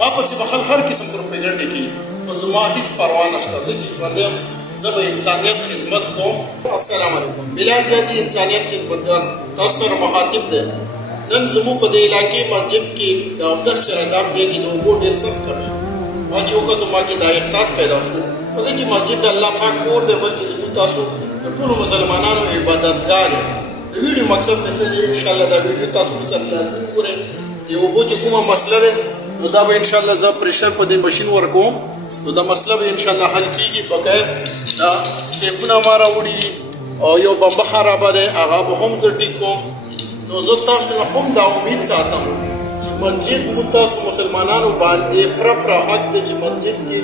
ما پسې به خلک هر قسم پروپیګنډې کوي، خو زما هېڅ پروا نشته. زه چې ژوندی یم زه به انسانیت خدمت کوم. السلام علیکم. بلال جاجي انسانیت خدمتګار تاسو سره مخاطب دی. نن زموږ په دې علاقې مسجد کې د اودس چراګام ځای کې د اوبو ډېر سخت کمی ما چې وکتو ما کې دا احساس پیدا شو په دې چې مسجد د الله پاک کور دی، بلکې زموږ تاسو د ټولو مسلمانانو عبادتګاه دی. د ویډیو مقصد مې څه دی؟ انشاءالله دا ویډیو تاسو سره لازمي وګورئ. د اوبو چې کومه مسله ده نو دا به انشاءالله زه پریشر په دې ماشین ورکوم، نو دا مسله به انشاءالله حل کېږي. بقایا دا ټیپونه ما راوړي او یو بمبه خرابه دی هغه به هم زه ټیک کوم. نو زه تاسو نه هم دا امید ساتم چې مسجد موږ تاسو مسلمانانو باندې فرا حق دی چې مسجد کې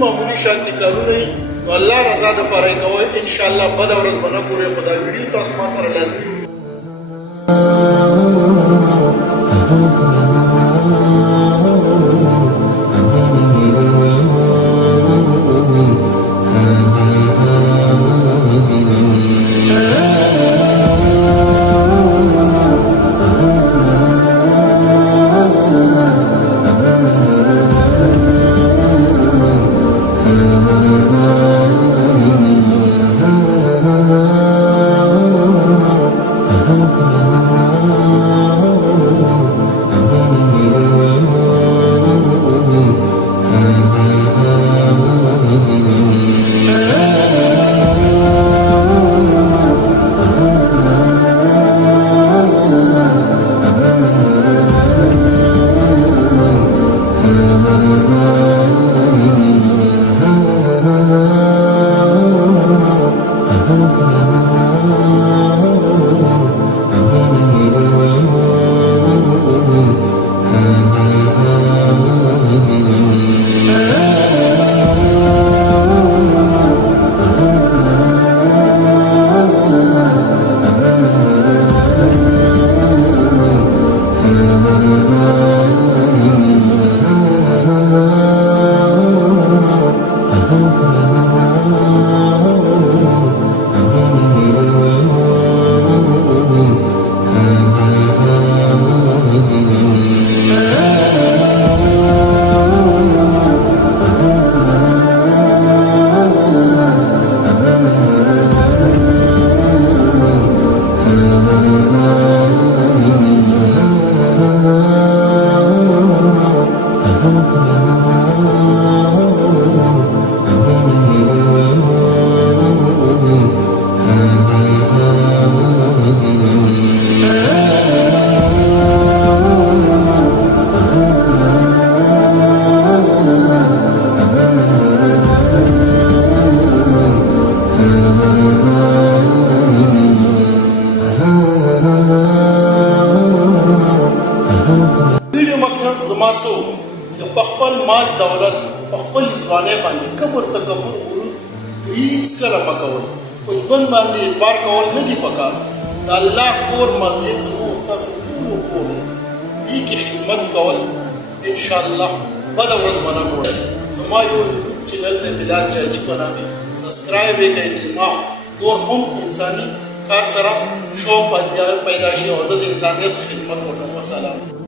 معمولي شانتي کارونه وي، نو الله رضا دپاره یې کوئ. انشاءالله بله ورځ به نه ګورئ، خو دا ویډیو تاسو ما سره لازمي ویډیو مقصد زما څه و چې په خپل مال دولت په خپل ځوانۍ باندې کبر تکبر غرور هېڅکله مه کوئ. په ژوند باندې اعتبار کول نه دي پکار. د الله کور مسجد زموږ ستاسو ټولو کور دی، دې کې خدمت کول انشاءالله بله ورځ به نه ګورئ. زما یو یوټیوب چینل دی بلال جاجي په نامې، سبسکرایب یې کړئ چې ما نور هم انساني کار سره شوق پیدا شي او زه د انسانیت خدمت وکړم. وسلام.